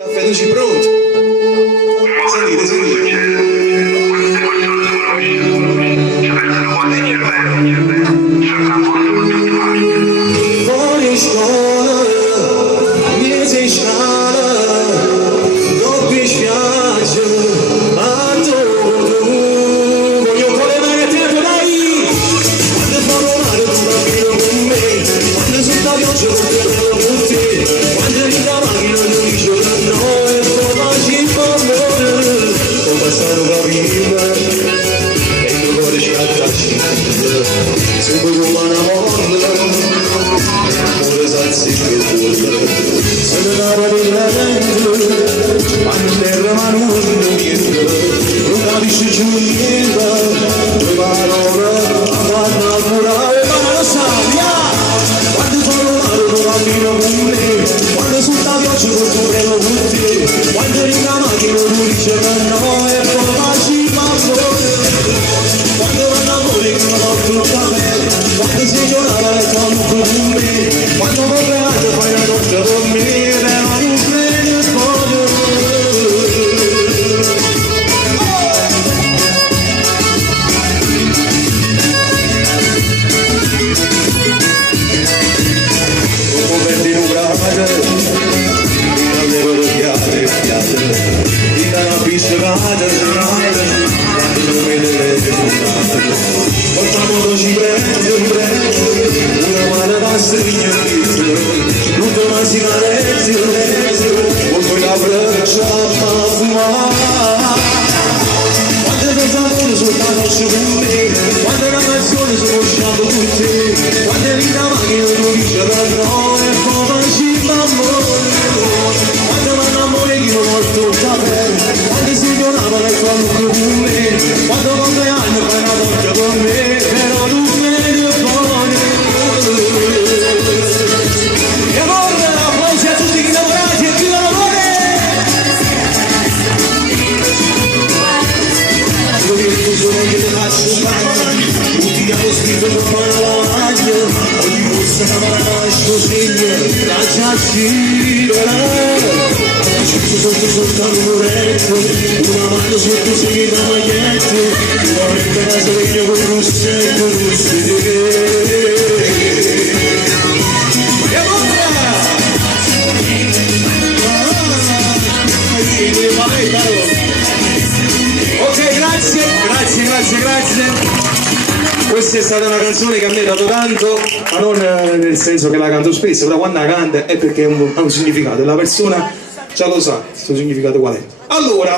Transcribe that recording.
Caffè, tu sei pronto? Salite, salite. Queste persone sono ci pensano quasi in cervello, c'è un rapporto molto facile. Fuori scuola, mese strada, doppie spiagge, a tu, voglio correre tempo dai, quando fanno male tu bambino con me, quando sotto la pioggia non ti vedo con te, quando in la macchina non dice no e poi ci fa morire, non passano capire, e il tuo cuore ci attacci, sempre come una molla. Se ne dava di latente, quando terra ma non niente, non capisci più niente, le parole vanno a curare, ma lo sai, quando sono male non cammino con me, quando sul pioggia non ti prendo con te, quando in la macchina tu dice che no e poi ci fa fuori, quando va l'amore che non ho tutto bene, quando si giornava le fanno con me, quando vorrei fai la notte con me, ma non credi voglio. Dopo perdi un grado, mi avevo doppiate, mi dà una pisciata, non mi deve fumare. Portamo dolci prende, una mano da stringere, non torna sigarette, non poi la breccia a fumare. Quante persone sono state con me, quante persone sono uscite con te, quante in la macchina tu dici che no e poi ci fa morire, quante mi amore che non ho tutta bene, quante si tornava nel fanno con me, quando compleanno fai una doccia con me, però non credi buone. E amore, applausi a tutti i innamorati e viva l'amore! Io sono che ti faccio male, tutti hanno scritto con la lavagna, ogni busta che mi lascio segno, la già girerà. Sotto al muretto, una mano sotto seguita la maglietta, una oretta casa legno con rossetto, russi di che. E ok, grazie. Questa è stata una canzone che a me ha dato tanto, ma non nel senso che la canto spesso, però quando la canta è perché ha un significato, e la persona già lo sa, questo significato qual è. Allora